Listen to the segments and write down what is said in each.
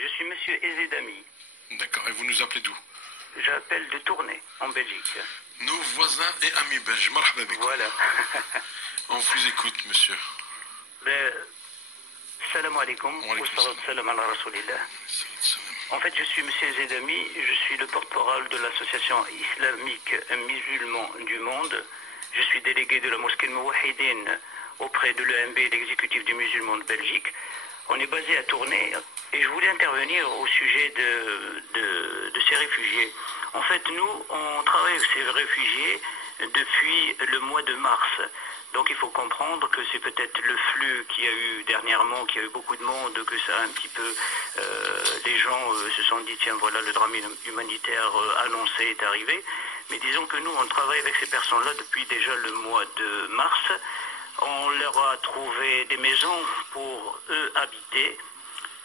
Je suis monsieur Ezedami. D'accord, et vous nous appelez d'où? J'appelle de Tournai, en Belgique. Nos voisins et amis belges, marhaba bikoum. Voilà. On vous écoute, monsieur. Ben, salam alaikum. Wa alaikum Wa salam ala rasoulillah. En fait, je suis monsieur Ezedami, je suis le porte-parole de l'association islamique musulman du monde. Je suis délégué de la mosquée de Mouahidine auprès de l'EMB, l'exécutif du musulman de Belgique. On est basé à Tournai et je voulais intervenir au sujet de ces réfugiés. En fait, nous, on travaille avec ces réfugiés depuis le mois de mars. Donc il faut comprendre que c'est peut-être le flux qu'il y a eu dernièrement, qu'il y a eu beaucoup de monde, que ça a un petit peu... les gens se sont dit, tiens, voilà, le drame humanitaire annoncé est arrivé. Mais disons que nous, on travaille avec ces personnes-là depuis déjà le mois de mars. On leur a trouvé des maisons pour eux habiter.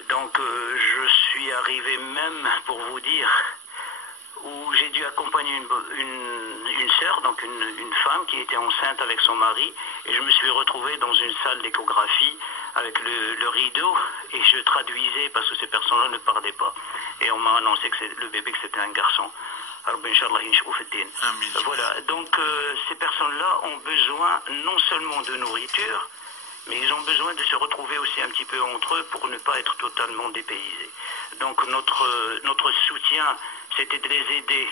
Donc je suis arrivé même, pour vous dire, où j'ai dû accompagner une sœur, donc une femme qui était enceinte avec son mari, et je me suis retrouvé dans une salle d'échographie avec le rideau, et je traduisais parce que ces personnes-là ne parlaient pas. Et on m'a annoncé que le bébé que c'était un garçon. Voilà, donc ces personnes-là ont besoin non seulement de nourriture, mais ils ont besoin de se retrouver aussi un petit peu entre eux pour ne pas être totalement dépaysés. Donc notre soutien, c'était de les aider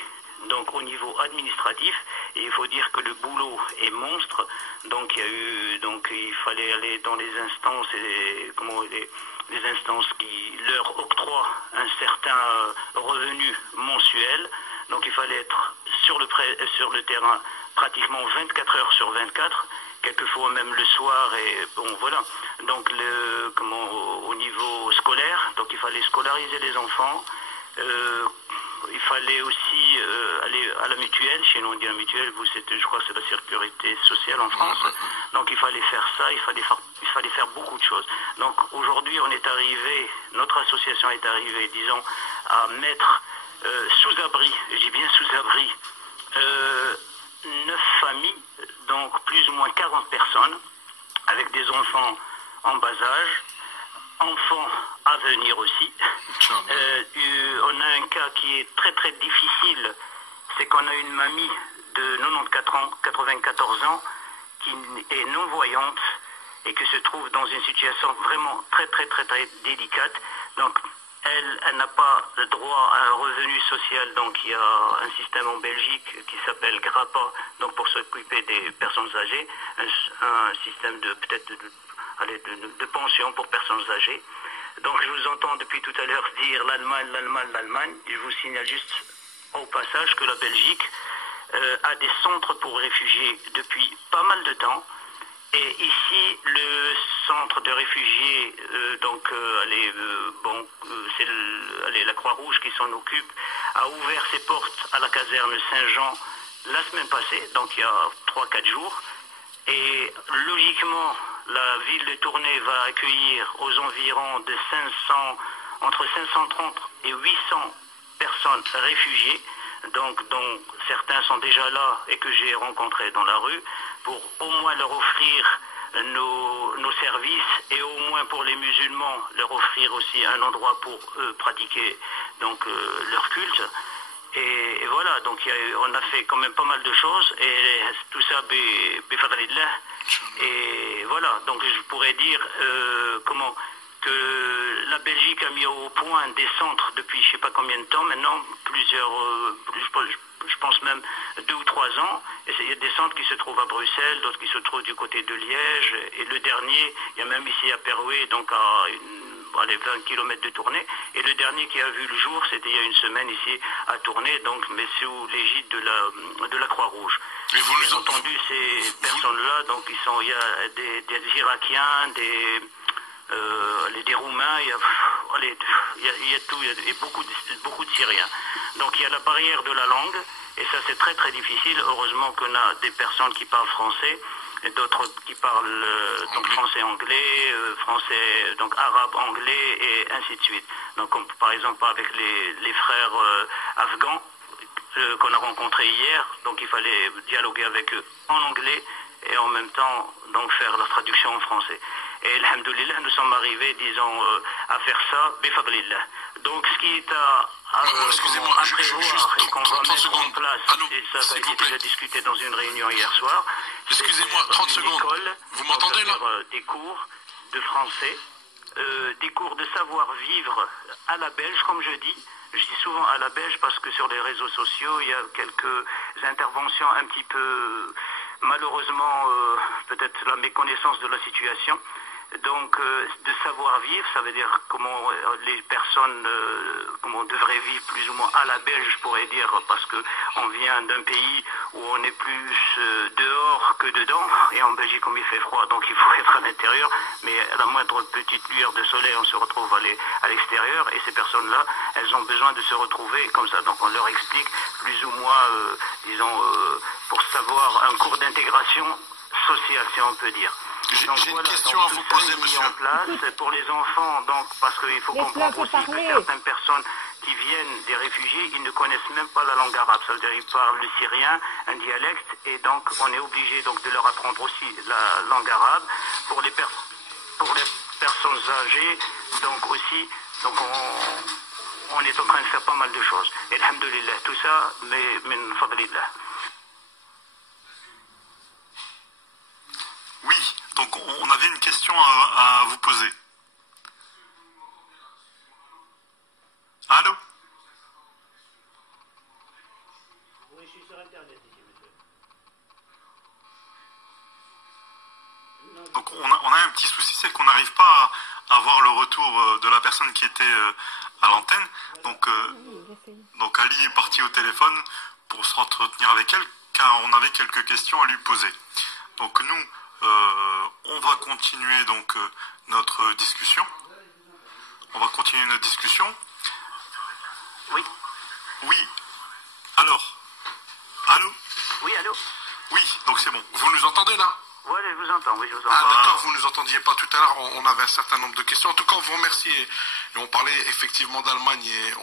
donc au niveau administratif, et il faut dire que le boulot est monstre. Donc il fallait aller dans les instances les instances qui leur octroient un certain revenu mensuel. Donc il fallait être sur le terrain pratiquement 24 heures sur 24, quelquefois même le soir, et bon voilà. Donc au niveau scolaire, donc il fallait scolariser les enfants. Il fallait aussi aller à la mutuelle. Chez nous on dit la mutuelle, je crois que c'est la sécurité sociale en France. Donc il fallait faire ça, il fallait faire beaucoup de choses. Donc aujourd'hui on est arrivé, notre association est arrivée, disons, à mettre sous abri, je dis bien sous abri, 9 familles, donc plus ou moins 40 personnes, avec des enfants en bas âge, enfants à venir aussi. On a un cas qui est très très difficile, c'est qu'on a une mamie de 94 ans, qui est non-voyante et qui se trouve dans une situation vraiment très très très très délicate. Donc elle n'a pas le droit à un revenu social, donc il y a un système en Belgique qui s'appelle GRAPA, donc pour s'occuper des personnes âgées, un système de pension pour personnes âgées. Donc je vous entends depuis tout à l'heure dire l'Allemagne. Je vous signale juste au passage que la Belgique a des centres pour réfugiés depuis pas mal de temps. Et ici, le centre de réfugiés, c'est la Croix-Rouge qui s'en occupe, a ouvert ses portes à la caserne Saint-Jean la semaine passée, donc il y a 3-4 jours. Et logiquement, la ville de Tournai va accueillir aux environs de entre 530 et 800 personnes réfugiées, donc dont certains sont déjà là et que j'ai rencontrés dans la rue, pour au moins leur offrir nos services, et au moins pour les musulmans leur offrir aussi un endroit pour eux pratiquer donc leur culte. Et voilà, donc on a fait quand même pas mal de choses, et tout ça bifadlillah. Et voilà, donc je pourrais dire que la Belgique a mis au point des centres depuis je ne sais pas combien de temps maintenant, je pense même 2 ou 3 ans. Et il y a des centres qui se trouvent à Bruxelles, d'autres qui se trouvent du côté de Liège, et le dernier, il y a même ici à Perouet, donc à 20 km de Tournai, et le dernier qui a vu le jour, c'était il y a une semaine ici à Tournai, donc, mais sous l'égide de la Croix-Rouge. Bien entendu, ces personnes-là, donc il y a des Irakiens, des Roumains, il y a tout, il y a beaucoup de Syriens. Donc il y a la barrière de la langue, et ça c'est très très difficile. Heureusement qu'on a des personnes qui parlent français, et d'autres qui parlent donc français-anglais, français, donc arabe-anglais, et ainsi de suite. Donc par exemple avec les frères afghans qu'on a rencontrés hier, donc il fallait dialoguer avec eux en anglais et en même temps donc faire la traduction en français. Et alhamdoulilah, nous sommes arrivés, disons, à faire ça, bifadlillah. Donc ce qui est à excusez-moi, à prévoir et qu'on va 30 mettre en secondes. place, Allô, et ça a s'il été vous plaît. déjà discuté dans une réunion hier soir. Excusez-moi, c'est 30 une secondes. école, Vous m'entendez, là? c'est-à-dire, des cours de français, des cours de savoir-vivre à la belge, comme je dis. Je dis souvent à la belge parce que sur les réseaux sociaux, il y a quelques interventions un petit peu, malheureusement, peut-être la méconnaissance de la situation. Donc, de savoir-vivre, ça veut dire comment les personnes comment devraient vivre plus ou moins à la belge, je pourrais dire, parce que on vient d'un pays où on est plus dehors que dedans, et en Belgique, comme il fait froid, donc il faut être à l'intérieur, mais à la moindre petite lueur de soleil, on se retrouve à l'extérieur, et ces personnes-là, elles ont besoin de se retrouver comme ça. Donc, on leur explique plus ou moins, disons, pour savoir un cours d'intégration sociale, si on peut dire. J'ai Donc, une voilà, question donc, à vous tout ça poser, est mis monsieur. en place pour les enfants, donc, parce qu'il faut comprendre aussi que certaines personnes qui viennent des réfugiés, ils ne connaissent même pas la langue arabe. Ça veut dire qu'ils parlent le syrien, un dialecte, et donc on est obligé donc de leur apprendre aussi la langue arabe. Pour les personnes âgées, donc aussi, donc on est en train de faire pas mal de choses. Et alhamdoulilah, tout ça, mais min fadlillah. Oui, donc on avait une question à vous poser. Allô? Oui, je suis sur Internet ici, monsieur. Donc on a un petit souci, c'est qu'on n'arrive pas à avoir le retour de la personne qui était à l'antenne. Donc Ali est parti au téléphone pour s'entretenir avec elle, car on avait quelques questions à lui poser. Donc nous, on va continuer donc notre discussion. On va continuer notre discussion. Oui. Oui. Alors. Allô? Oui, allô? Oui, donc c'est bon. Vous nous entendez là? Oui, je vous entends, oui, je vous entends. Ah d'accord, vous ne nous entendiez pas tout à l'heure, on avait un certain nombre de questions. En tout cas, on vous remercie. Et on parlait effectivement d'Allemagne et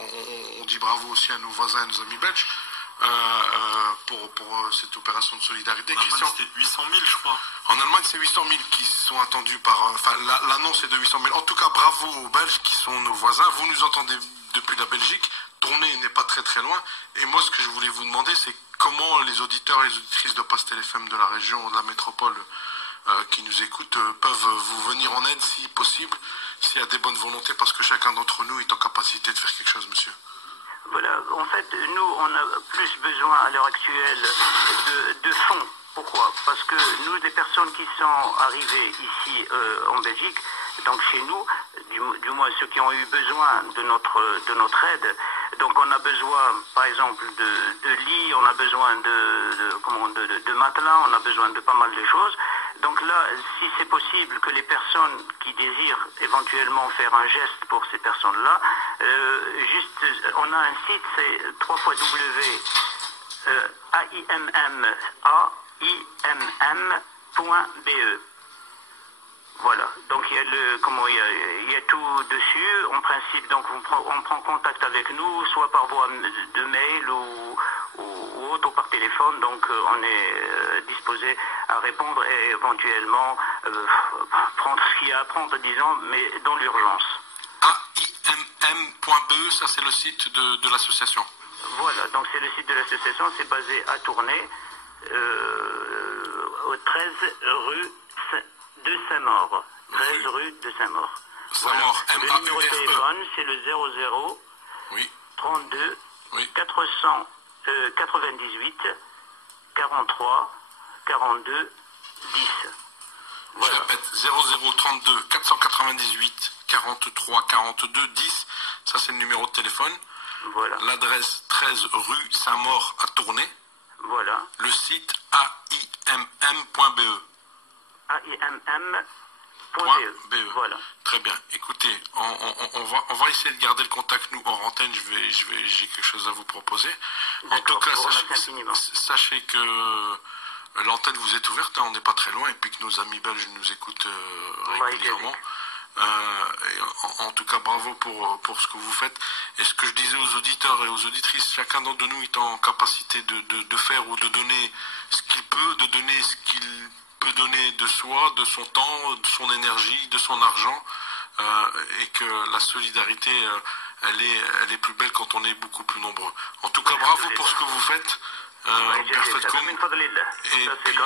on dit bravo aussi à nos voisins et nos amis belges pour cette opération de solidarité. Christian, c'était 800 000, je crois. En Allemagne, c'est 800 000 qui sont attendus par... Enfin, l'annonce est de 800 000. En tout cas, bravo aux Belges qui sont nos voisins. Vous nous entendez depuis la Belgique. Tournai n'est pas très très loin. Et moi, ce que je voulais vous demander, c'est comment les auditeurs et les auditrices de Pastel FM de la région, de la métropole, qui nous écoutent, peuvent vous venir en aide si possible, s'il y a des bonnes volontés, parce que chacun d'entre nous est en capacité de faire quelque chose, monsieur. Voilà, en fait, nous, on a plus besoin à l'heure actuelle de fonds. Pourquoi? Parce que nous, les personnes qui sont arrivées ici en Belgique, donc chez nous, du moins ceux qui ont eu besoin de notre aide, donc on a besoin, par exemple, de lits, on a besoin de matelas, on a besoin de pas mal de choses. Donc là, si c'est possible que les personnes qui désirent éventuellement faire un geste pour ces personnes-là, on a un site, c'est www.aimm.be. Voilà, donc il y a tout dessus. En principe, donc on prend contact avec nous, soit par voie de mail ou autre, ou par téléphone. Donc on est disposé à répondre et éventuellement prendre ce qu'il y a à prendre, disons, mais dans l'urgence. aimm.be, ça c'est le site de l'association. Voilà, donc c'est le site de l'association, c'est basé à Tournai, au 13 rue de Saint-Maur. 13 rue de Saint-Maur. Saint-Maur, voilà. Le numéro de téléphone, c'est le 00 oui. 32 oui. 498 43 42 10. Voilà. Je répète, 0032 498 43 42 10. Ça, c'est le numéro de téléphone. Voilà. L'adresse 13 rue Saint-Maur à Tournai. Voilà. Le site aimm.be. aimm.be. Voilà. Très bien. Écoutez, on va essayer de garder le contact, nous, hors antenne. J'ai quelque chose à vous proposer. En tout cas, sachez que l'antenne vous est ouverte, hein, on n'est pas très loin, et puis que nos amis belges nous écoutent régulièrement. En tout cas, bravo pour ce que vous faites. Et ce que je disais aux auditeurs et aux auditrices, chacun d'entre nous est en capacité de faire ou de donner ce qu'il peut, de donner ce qu'il peut donner de soi, de son temps, de son énergie, de son argent, et que la solidarité, elle est plus belle quand on est beaucoup plus nombreux. En tout cas, bravo pour ce que vous faites. Et puis,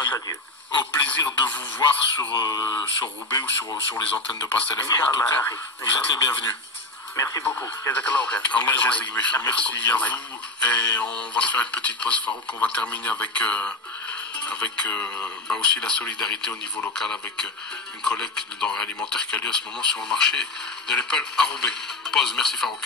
au plaisir de vous voir sur Roubaix ou sur les antennes de Passe Téléphone. En tout cas, vous êtes les bienvenus. Merci beaucoup. Merci à vous. Et on va se faire une petite pause, Farouk. On va terminer avec aussi la solidarité au niveau local avec une collecte de denrées alimentaires qui a lieu en ce moment sur le marché de l'Épel à Roubaix. Pause. Merci, Farouk.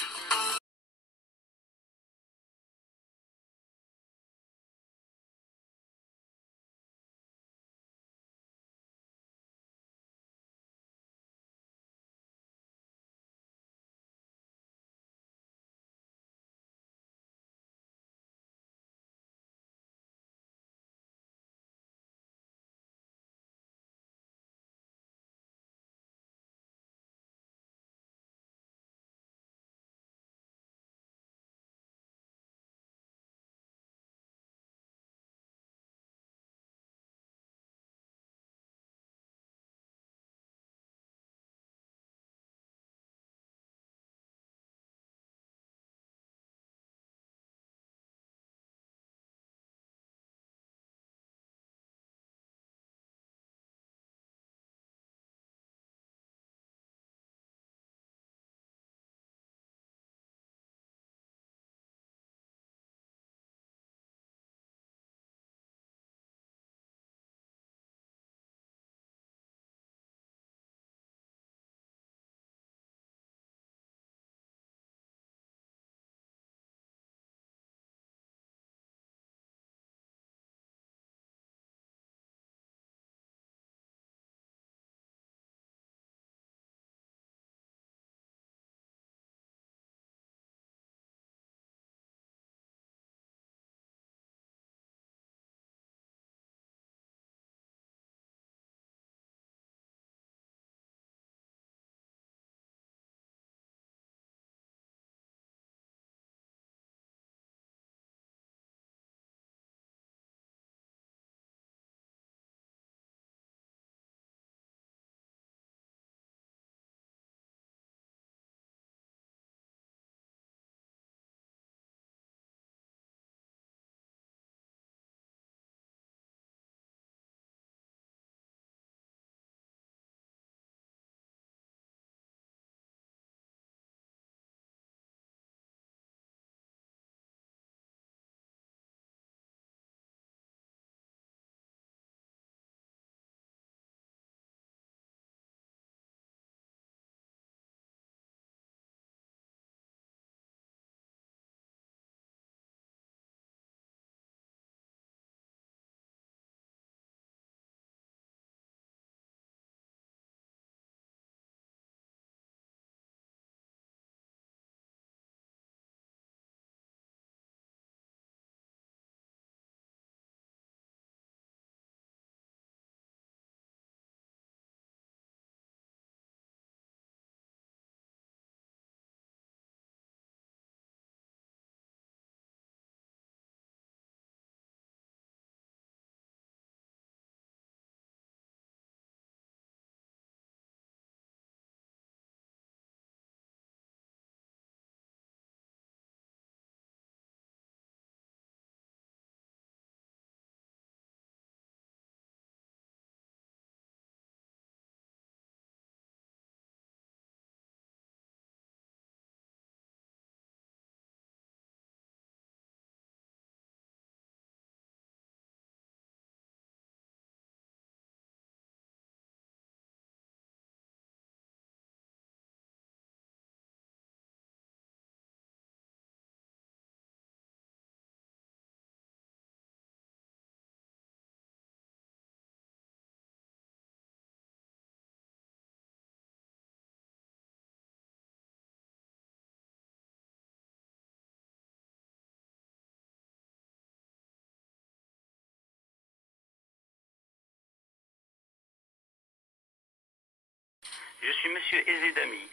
Je suis monsieur Ezedami.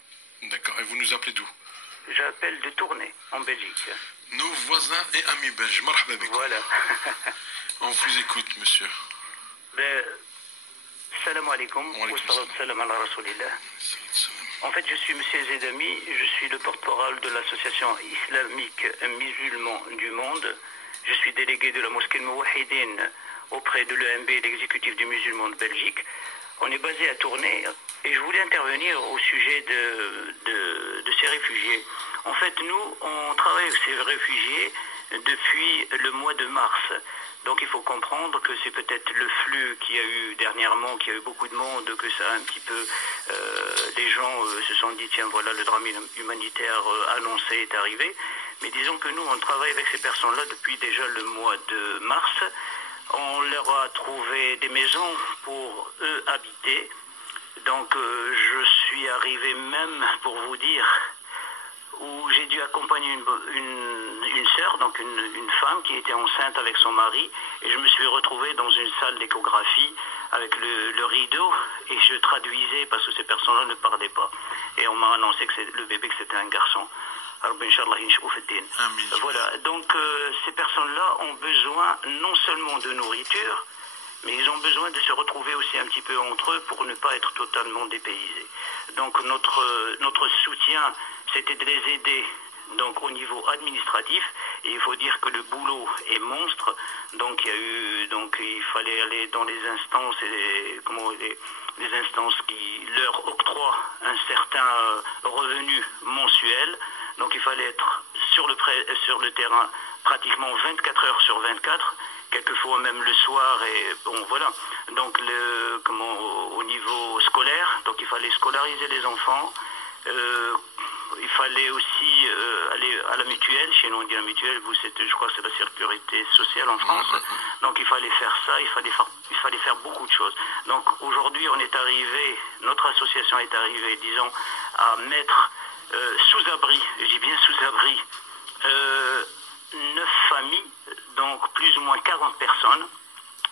D'accord. Et vous nous appelez d'où? J'appelle de Tournai, en Belgique. Nos voisins et amis belges. Marhaba bikoum. Voilà. On vous écoute, monsieur. Salam alaikum. Wa alaykoum salam. Salam ala rasoulillah. En fait, je suis monsieur Ezedami, je suis le porte-parole porte-parole de l'association islamique musulman du monde. Je suis délégué de la mosquée Mouahidine auprès de l'EMB, l'exécutif du musulman de Belgique. On est basé à Tournai et je voulais intervenir au sujet de ces réfugiés. En fait, nous, on travaille avec ces réfugiés depuis le mois de mars. Donc il faut comprendre que c'est peut-être le flux qu'il y a eu dernièrement, qu'il y a eu beaucoup de monde, que ça a un petit peu... les gens se sont dit, tiens, voilà, le drame humanitaire annoncé est arrivé. Mais disons que nous, on travaille avec ces personnes-là depuis déjà le mois de mars. On leur a trouvé des maisons pour eux habiter. Donc je suis arrivé même, pour vous dire, où j'ai dû accompagner une sœur, donc une femme qui était enceinte avec son mari, et je me suis retrouvé dans une salle d'échographie avec le rideau, et je traduisais parce que ces personnes-là ne parlaient pas. Et on m'a annoncé que le bébé, que c'était un garçon. Voilà, donc ces personnes-là ont besoin non seulement de nourriture, mais ils ont besoin de se retrouver aussi un petit peu entre eux pour ne pas être totalement dépaysés. Donc notre soutien, c'était de les aider donc au niveau administratif, et il faut dire que le boulot est monstre. Donc il fallait aller dans les instances et les instances qui leur octroient un certain revenu mensuel. Donc il fallait être sur le terrain pratiquement 24 heures sur 24, quelquefois même le soir, et bon voilà. Donc au niveau scolaire, donc il fallait scolariser les enfants. Il fallait aussi aller à la mutuelle. Chez nous on dit la mutuelle, je crois que c'est la sécurité sociale en France. Donc il fallait faire ça, il fallait faire beaucoup de choses. Donc aujourd'hui notre association est arrivée, disons, à mettre sous abri, je dis bien sous abri, 9 familles, donc plus ou moins 40 personnes,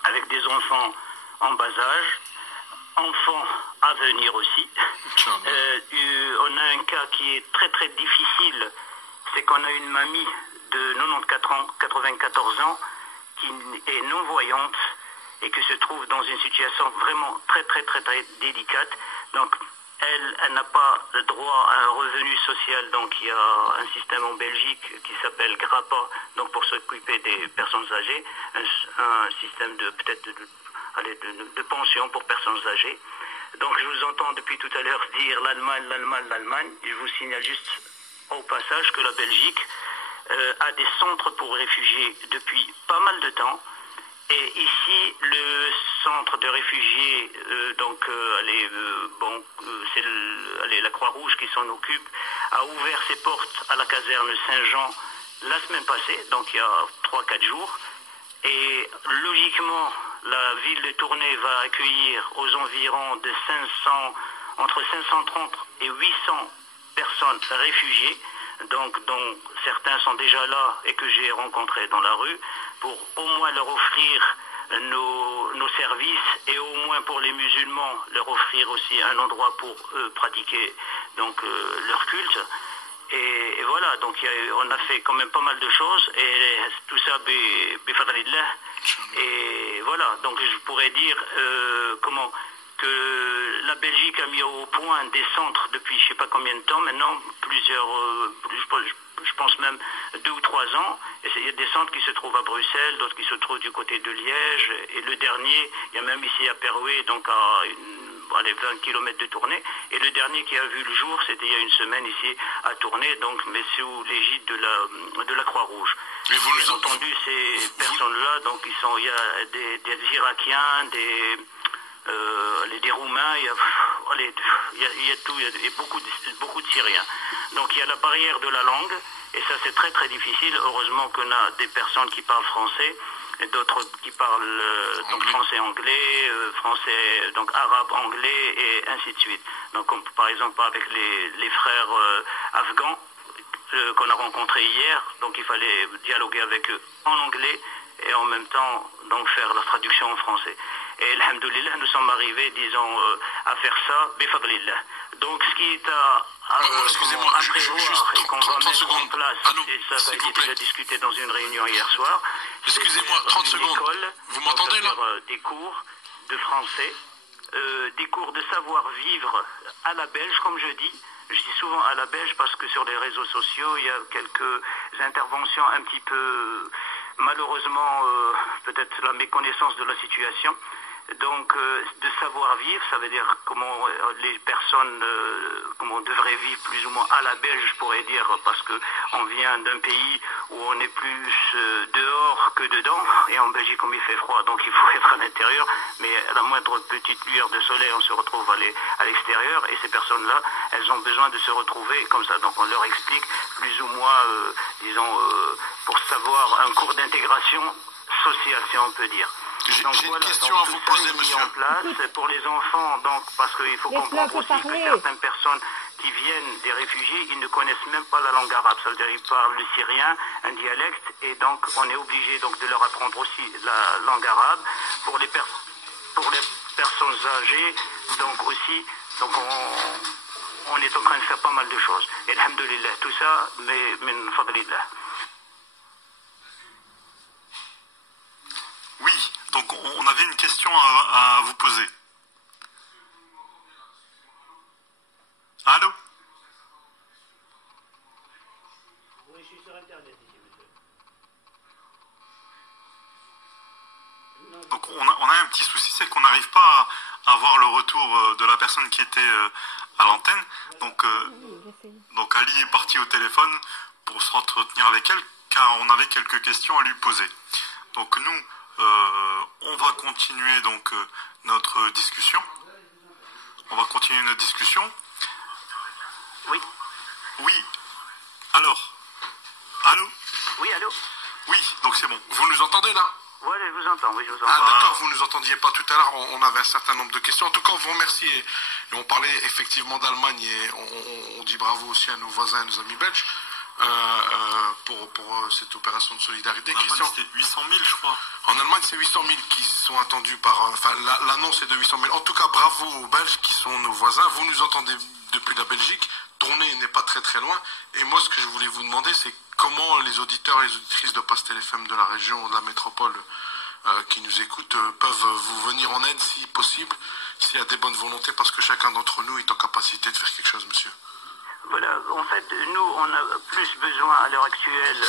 avec des enfants en bas âge, enfants à venir aussi. On a un cas qui est très très difficile, c'est qu'on a une mamie de 94 ans qui est non-voyante et qui se trouve dans une situation vraiment très très très très délicate. Donc elle n'a pas le droit à un revenu social. Donc il y a un système en Belgique qui s'appelle GRAPA, donc pour s'occuper des personnes âgées, un système de pension pour personnes âgées. Donc je vous entends depuis tout à l'heure dire l'Allemagne. Je vous signale juste au passage que la Belgique a des centres pour réfugiés depuis pas mal de temps. Et ici, le centre de réfugiés, c'est la Croix-Rouge qui s'en occupe, a ouvert ses portes à la caserne Saint-Jean la semaine passée, donc il y a 3-4 jours. Et logiquement, la ville de Tournai va accueillir aux environs de entre 530 et 800 personnes réfugiées, donc dont certains sont déjà là et que j'ai rencontrés dans la rue, pour au moins leur offrir nos services, et au moins pour les musulmans leur offrir aussi un endroit pour pratiquer donc leur culte. Et voilà, donc on a fait quand même pas mal de choses, et tout ça bifadlillah. Et voilà, donc je pourrais dire que la Belgique a mis au point des centres depuis je sais pas combien de temps maintenant, je pense même 2 ou 3 ans. Et il y a des centres qui se trouvent à Bruxelles, d'autres qui se trouvent du côté de Liège, et le dernier, il y a même ici à Perouet, donc à 20 km de Tournai, et le dernier qui a vu le jour, c'était il y a une semaine ici à Tournai, donc, mais sous l'égide de la Croix-Rouge. Bien entendu, ces personnes-là, donc il y a des Irakiens, des Roumains, il y a tout, il y a beaucoup de Syriens. Donc il y a la barrière de la langue, et ça c'est très très difficile. Heureusement qu'on a des personnes qui parlent français, et d'autres qui parlent donc français-anglais, français, donc arabe-anglais, et ainsi de suite. Donc par exemple avec les frères afghans qu'on a rencontrés hier, donc il fallait dialoguer avec eux en anglais et en même temps donc faire la traduction en français. Et alhamdoulilah, nous sommes arrivés, disons, à faire ça, bifadlillah. Donc ce qui est à prévoir et qu'on va mettre en place, et ça a été déjà discuté dans une réunion hier soir, excusez-moi, 30 secondes, vous m'entendez là? Des cours de français, des cours de savoir-vivre à la belge, comme je dis. Je dis souvent à la belge parce que sur les réseaux sociaux, il y a quelques interventions un petit peu, malheureusement, peut-être la méconnaissance de la situation. Donc, de savoir-vivre, ça veut dire comment les personnes comment devraient vivre plus ou moins à la belge, je pourrais dire, parce qu'on vient d'un pays où on est plus dehors que dedans, et en Belgique, comme il fait froid, donc il faut être à l'intérieur, mais à la moindre petite lueur de soleil, on se retrouve à l'extérieur, et ces personnes-là, elles ont besoin de se retrouver comme ça. Donc, on leur explique plus ou moins, disons, pour savoir un cours d'intégration sociale, si on peut dire. J'ai une question à vous poser, monsieur. En place pour les enfants, donc, parce qu'il faut comprendre aussi que certaines personnes qui viennent des réfugiés, ils ne connaissent même pas la langue arabe. Ça veut dire qu'ils parlent le syrien, un dialecte, et donc on est obligé donc de leur apprendre aussi la langue arabe. Pour les personnes âgées, donc aussi, donc on est en train de faire pas mal de choses. Et alhamdoulilah, tout ça, mais min fadlillah. Oui, donc on avait une question à vous poser. Allô? Oui, je suis sur Internet ici, monsieur. Donc on a un petit souci, c'est qu'on n'arrive pas à avoir le retour de la personne qui était à l'antenne. Donc Ali est parti au téléphone pour s'entretenir avec elle, car on avait quelques questions à lui poser. Donc nous, on va continuer donc notre discussion. On va continuer notre discussion. Oui. Oui. Alors. Allô? Oui, allô? Oui, donc c'est bon. Vous nous entendez là? Oui, je vous entends, oui, je vous entends. Ah d'accord, vous ne nous entendiez pas tout à l'heure, on avait un certain nombre de questions. En tout cas, on vous remercie. Et on parlait effectivement d'Allemagne et on dit bravo aussi à nos voisins et nos amis belges pour cette opération de solidarité. En Allemagne, c'était 800 000, je crois. En Allemagne, c'est 800 000 qui sont attendus par... Enfin, l'annonce est de 800 000. En tout cas, bravo aux Belges qui sont nos voisins. Vous nous entendez depuis la Belgique. Tournai n'est pas très très loin. Et moi, ce que je voulais vous demander, c'est comment les auditeurs et les auditrices de Pastel FM de la région, de la métropole, qui nous écoutent, peuvent vous venir en aide si possible, s'il y a des bonnes volontés, parce que chacun d'entre nous est en capacité de faire quelque chose, monsieur. Voilà, en fait, nous, on a plus besoin à l'heure actuelle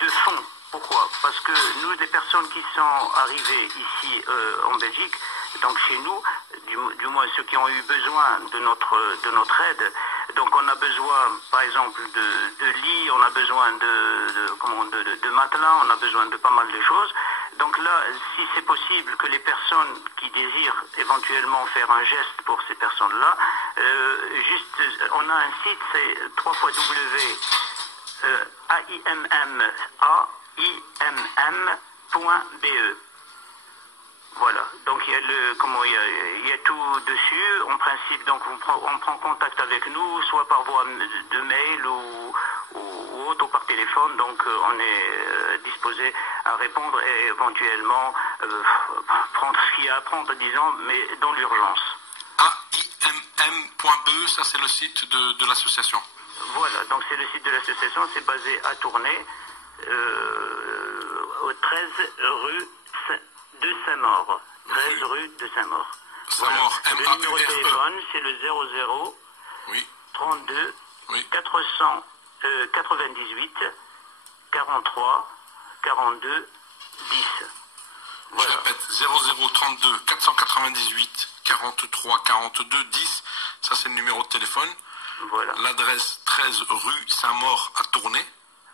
de fonds. Pourquoi? Parce que nous, des personnes qui sont arrivées ici en Belgique, donc chez nous, du moins ceux qui ont eu besoin de notre aide, donc on a besoin, par exemple, de lits, on a besoin de matelas, on a besoin de pas mal de choses. Donc là, si c'est possible que les personnes qui désirent éventuellement faire un geste pour ces personnes-là, on a un site, c'est www.aimm.be. Voilà, donc il y a tout dessus. En principe, donc on prend contact avec nous, soit par voie de mail ou autre, ou par téléphone. Donc on est disposé à répondre et éventuellement prendre ce qu'il y a à prendre, disons, mais dans l'urgence. aimm.be, ça c'est le site de l'association. Voilà, donc c'est le site de l'association, c'est basé à Tournai, au 13 rue de Saint-Maur. 13 rue de Saint-Maur. Saint-Maur, voilà. Le numéro de téléphone, c'est le 00 32 498 43 42 10. Voilà. Je répète, 0032 498 43 42 10. Ça, c'est le numéro de téléphone. Voilà. L'adresse 13 rue Saint-Maur à Tournai.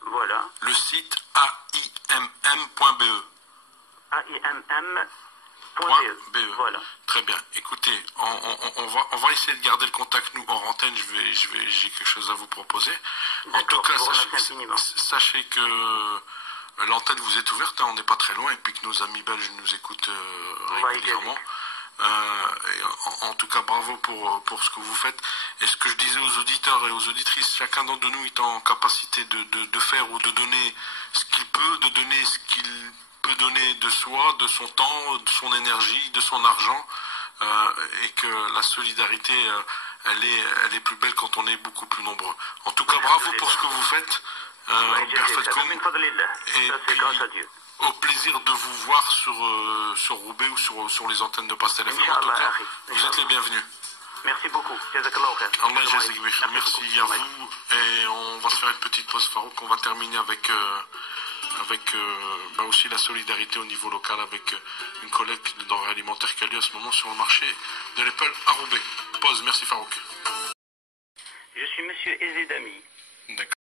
Voilà. Le site aimm.be. aimm.be. Voilà. Très bien. Écoutez, on va essayer de garder le contact, nous, hors antenne. J'ai quelque chose à vous proposer. En tout cas, sachez que l'antenne vous est ouverte, hein, on n'est pas très loin, et puis que nos amis belges nous écoutent régulièrement. En tout cas, bravo pour ce que vous faites. Et ce que je disais aux auditeurs et aux auditrices, chacun d'entre nous est en capacité de faire ou de donner ce qu'il peut, de donner ce qu'il peut donner de soi, de son temps, de son énergie, de son argent, et que la solidarité, elle est plus belle quand on est beaucoup plus nombreux. En tout cas, bravo pour ce que vous faites. Et c'est grâce à Dieu. Au plaisir de vous voir sur Roubaix ou sur les antennes de Pastel FM. En tout cas, vous êtes les bienvenus. Merci beaucoup. Jazakallah khair. Allah jazik bik. Merci à vous. Et on va se faire une petite pause, Farouk. On va terminer avec aussi la solidarité au niveau local avec une collecte de denrées alimentaires qui a lieu à ce moment sur le marché de l'Épel à Roubaix. Pause. Merci, Farouk. Je suis monsieur Ezedami. D'accord.